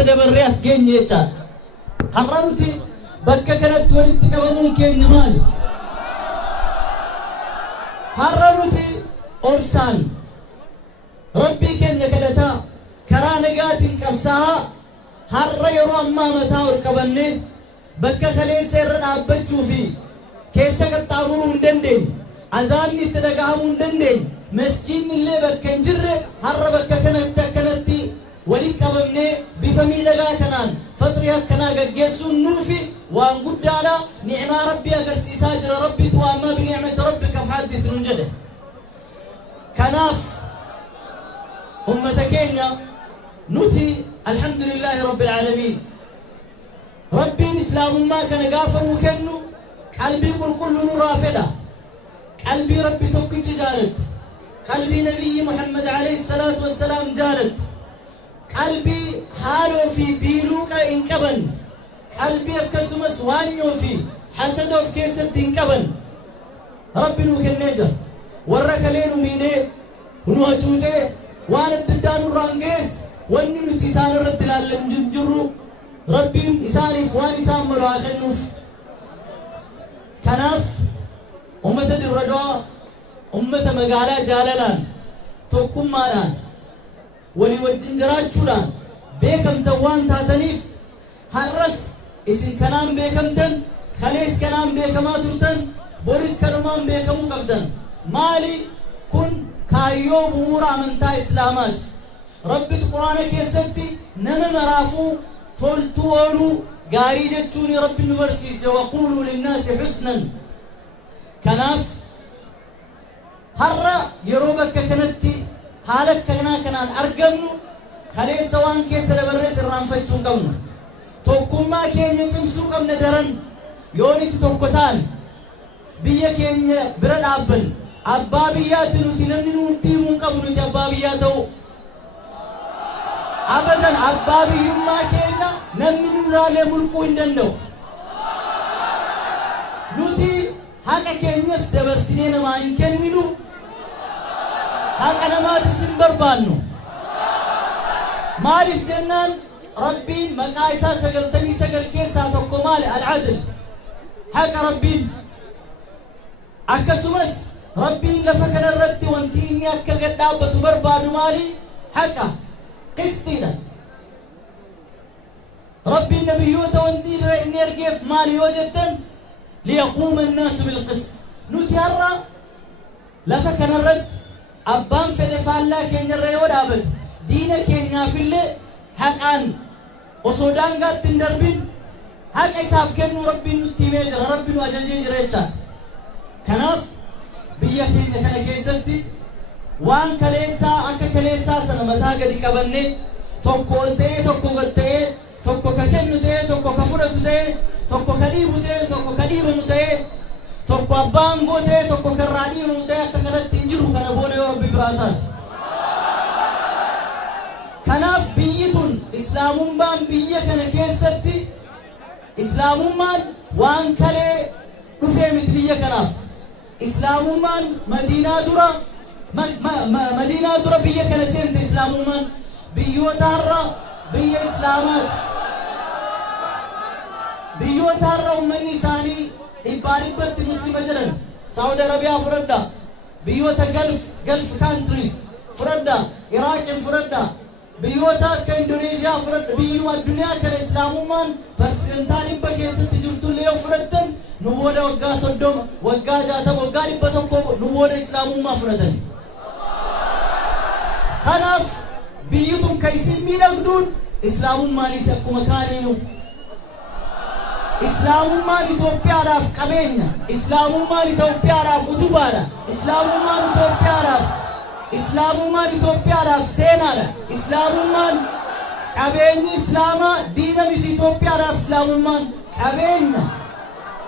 keessa dabarree as geenye jechaadha. Har'a nuti bakka kanatti walitti qabamuun keenya maali? Har'a nuti obsaan rabbii keenya kadhataa karaa nagaatiin qabsaa'aa har'a yeroo ammaa mataa ol qabannee bakka kaleessa irra dhaabbachuu fi keessa qaxxaamuruu hin dandeenye, azaanni itti dhaga'amuu hin dandeenye, masjiidni illee bakka hin jirre har'a bakka kanatti akkanatti waliin qabamnee bifa miidhagaa kanaan fatrii akkanaa gaggeessuun nuufi waan guddaadha. Ni'maa rabbii agarsiisaa jira. Rabbitu wa ammaa bini'mati rabbika fahaddith nun jedhe. Kanaaf ummata keenya nuti alhamdulillahi rabbil aalamiin rabbiin islaamummaa kana gaafa nuu kennu qalbii qulqulluu nurraa fedha. qalbii rabbi tokkichi jaalatu, qalbii nabiyyi Muhammad alayhi salaatu wassalaam jaalatu, qalbii haaloo fi biiluu hin qaban, qalbii akkasumas waanyoo fi hasada of keessatti hin qaban rabbi nuu kennee jira. warra kalee nu miidhee nu hacuucee waan adda addaa nurraan geesse wanni nuti isaan irratti ilaallan jirru rabbiin isaaniif waan isaan malu haa kennuuf. Kanaaf ummata Dirra Dawaa, ummata magaalaa jaalalaan tokkummaadhaan walii wajjin jiraachuudhaan beekamtan waan taataniif har'as isin kanaan beekamtan, kalees kanaan beekamaa turtan, boris kanumaan beekamuu qabdan. Maali kun kaayyoo bu'uura amantaa islaamaati. Rabbitu quraana keessatti nama maraafuu toltuu ooluu gaarii jechuun rabbi nu barsiise, waquuluu linnaasi husnan. Kanaaf har'a yeroo bakka kanatti haala kanaan argamnu kaleessa waan keessa dabarree irraanfachuu hin qabnu. Tokkummaa keenya cimsuu qabna daran. Yoon itti tokko taane biyya keenya bira dhaabban abbaa biyyaati nuti, namni nuti himuu hin qabu nuti abbaa biyyaa ta'u. Abadan abbaa biyyummaa keenya namni nurraalee mulquu hin danda'u. Nuti haqa keenyas dabarsinee namaa hin kenninu, haqa namaatis hin barbaannu. Maaliif jennaan rabbiin maqaa isaa 99 keessaa tokko maali? Al-adl, haqa rabbiin. Akkasumas rabbiin lafa kanarratti wanti inni akka gad dhaabbatu barbaadu maali? Haqa, qistiidha. rabbiin nabiyyoota wanti inni ergeef maali yoo jettan liyaquuma annaasu bilqist. nuti har'a lafa kanarratti abbaan fedhe faallaa keenyarra yoo dhaabate diina keenyaafillee haqaan osoo daangaatti hin darbin haqa isaaf kennu rabbiin nutti himee jira, rabbi nu ajajee jira jechaadha. Kanaaf biyya keenya kana keessatti waan kaleessaa akka kaleessaa sana mataa gadi qabannee tokko ol ta'ee tokko gad ta'ee tokko ka kennu ta'ee tokko ka fudhatu ta'ee tokko ka dhiibu ta'ee tokko ka dhiibamu ta'ee tokko abbaa aangoo ta'ee tokko karraa dhiibamu ta'ee akka kanatti hin jiru. Kana booda yoo rabbi biraa taate. Kanaaf biyyi tun islaamummaan biyya kana keessatti islaamummaan waan kalee dhufee miti biyya kanaaf. Islaamummaan Madiinaa dura biyya kana seente islaamummaan. Biyyoota har'a biyya islaamaati. biyyoota har'a ummanni isaanii dhibbatti muslima jiran Saudi Arabiyaa fudhadha, biyyoota Gulf countries fudhadha, Iraqin fudhadha, biyyoota akka Indoneeshiyaa fudhadha. biyyuma addunyaa kana islaamummaan parsentaa 100 keessatti jirtullee yoo fudhattan nu booda waggaa 30, waggaa 60, waggaa 100 nu booda islaamummaa fudhatan. Kanaaf biyyitun ka isin miidhagduun islaamummaanis akkuma kaaniinu. Islaamummaan Itoophiyaadhaaf qabeenya, islaamummaan Itoophiyaadhaaf utubaadha, islaamummaan Itoophiyaadhaaf seenaadha, islaamummaan qabeenyi islaamaa diina miti. Itoophiyaadhaaf islaamummaan qabeenya.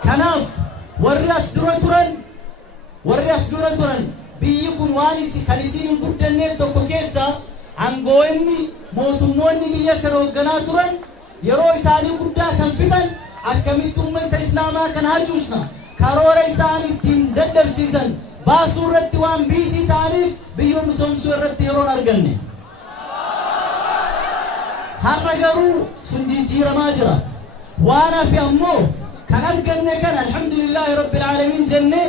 Kanaaf warri as dura turan biyyi kun waan kan isin hin guddanneef tokko keessa aangoonni mootummoonni biyya kana hoogganaa turan yeroo isaanii guddaa kan fixan akkamitti ummata islaamaa kana hacuucna karoora isaan ittiin daddabsiisan baasuu irratti waan biizii ta'aniif biyyoon misoomsuu irratti yeroon arganne. haragaru sunjijira majira wana fi ammo kanal ganne kan alhamdulillah rabbil alamin janne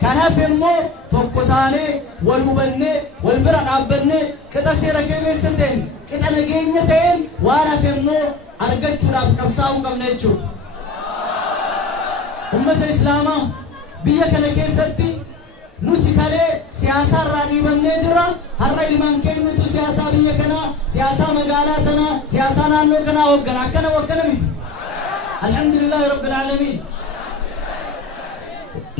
kana fi ammo tokkotane walubanne walbira qabbanne qita sira kebeseten qita nagenyeten wana fi ammo argachu raf qabsaa'u qabnechu ummata islama biya kana keessatti nuti kale siyasa raani banne jira harra ilman keenyatu siyasa biya kana siyasa magala tana siyasa naanno kana hoggana akkana wakkana miti alhamdulillah rabbil alamin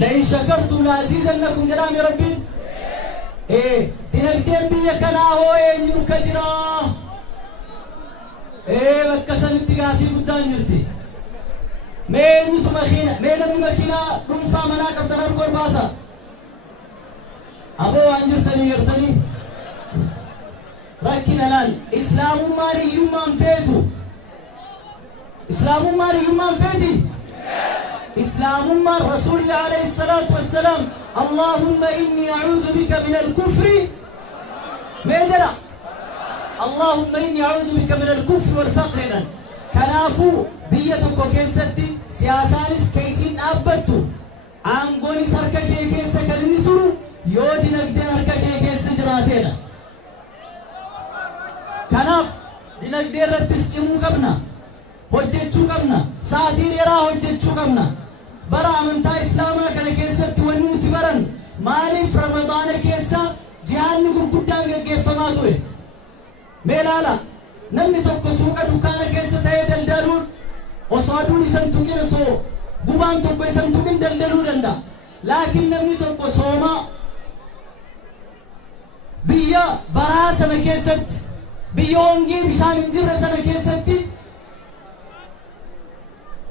la in shakartum la azidannakum jalami rabbi dinagdeen biya kana hoo'ee nyurka jira bakka sanitti gaafii guddaan jirti meenyutu makiina namni makiina dhuunfaa manaa qabdan harkoon baasa أبو أنجرتني يرتني لكن الآن إسلام ماري يمان فيتو إسلام ماري يمان فيتي إسلام مار رسول الله عليه الصلاة والسلام اللهم إني أعوذ بك من الكفر ميجرا اللهم إني أعوذ بك من الكفر والفقر كنافو بيتك وكيستي سياسانس كيسين أبتو أنغوني سركا كيسا كالنترو يودي نقدر أركاكي كيس جراتنا كناف دي نقدر تسجمو كبنا هجتشو كبنا ساتي ليرا هجتشو كبنا برا من تا إسلاما كان كيسا توانو تبرن مالي في رمضان كيسا جهان نقول قدام كيف ما توي ميلالا نمني توقع سوكا دوكانا كيسا تاي دلدلون وصادون يسنتوكين سو قبان توقع يسنتوكين دلدلون دندا لكن نمني توقع سوما بيا براس أنا كيست بيونجي بشان إنجر سنة كيستي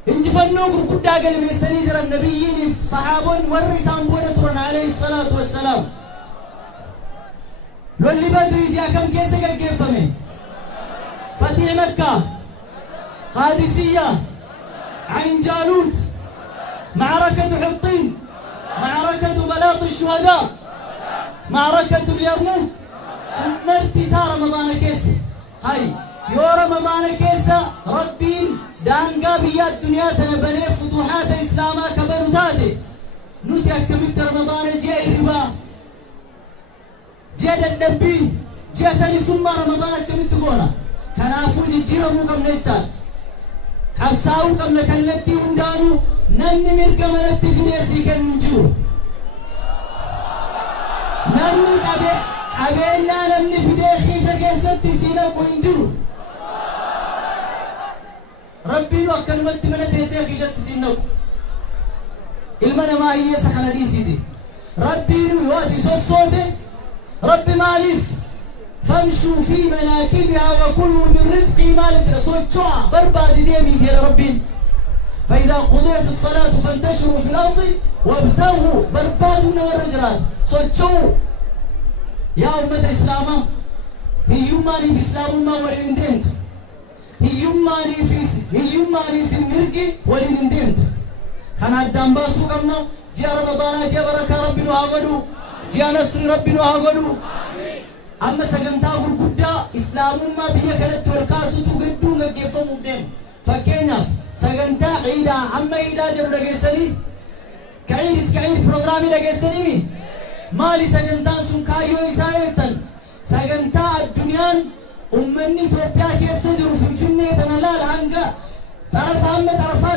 إنجفنو كركودا قال ميسني جرى النبيين صحابون والرسام بونترن عليه الصلاة والسلام لو اللي بدري جاء كم كيسة كيف فمي فتح مكة قادسية عين جالوت معركة حطين معركة بلاط الشهداء معركة اليرموك مرتسى رمضان كيسة هاي يو رمضان كيسة ربين دانقا بيا الدنيا تنبني فتوحات إسلاما كبرتاتي نوتي أكملت رمضان جاء الربا جاء الدبين جاء تاني ثم رمضان أكملت قونا كان أفوج الجيرمو كم نجال كبساو كم لكالتي وندانو نني مركم نتي في نيسي كان نجو نمني قبيلنا نمني في داخيشة كيستي سينا كنجرو ربي وكل مت من تيسي خيشة سينا المنا ما هي سخنا دي سيدي ربي نواتي صوتي ربي مالف فامشوا في مناكبها وكلوا من رزقي مالك صوتوا بربادي ديمي يا ربي فإذا قضيت الصلاة فانتشروا في الأرض وابتغوا بربادنا والرجلات صوتوا يا أمة الإسلام هيوماني في إسلام ما وليندمت هيوماني في المرق وليندمت خنا الدنباسو كمنا جاء رمضان جاء بركة ربنا هاغدو جاء نصر ربنا هاغدو أما سجنتا غرقدا إسلام ما بيا كانت والكاسو تقدو نجيفه مبين فكينا سجنتا عيدا أما عيدا جرو لجسني كعيد برنامج لجسني مي مالي سجنتا سنكايو إسايتن سجنتا الدنيا أمني توبيا كيسجرو في الفنية تنالال عنك تعرف أما تعرفها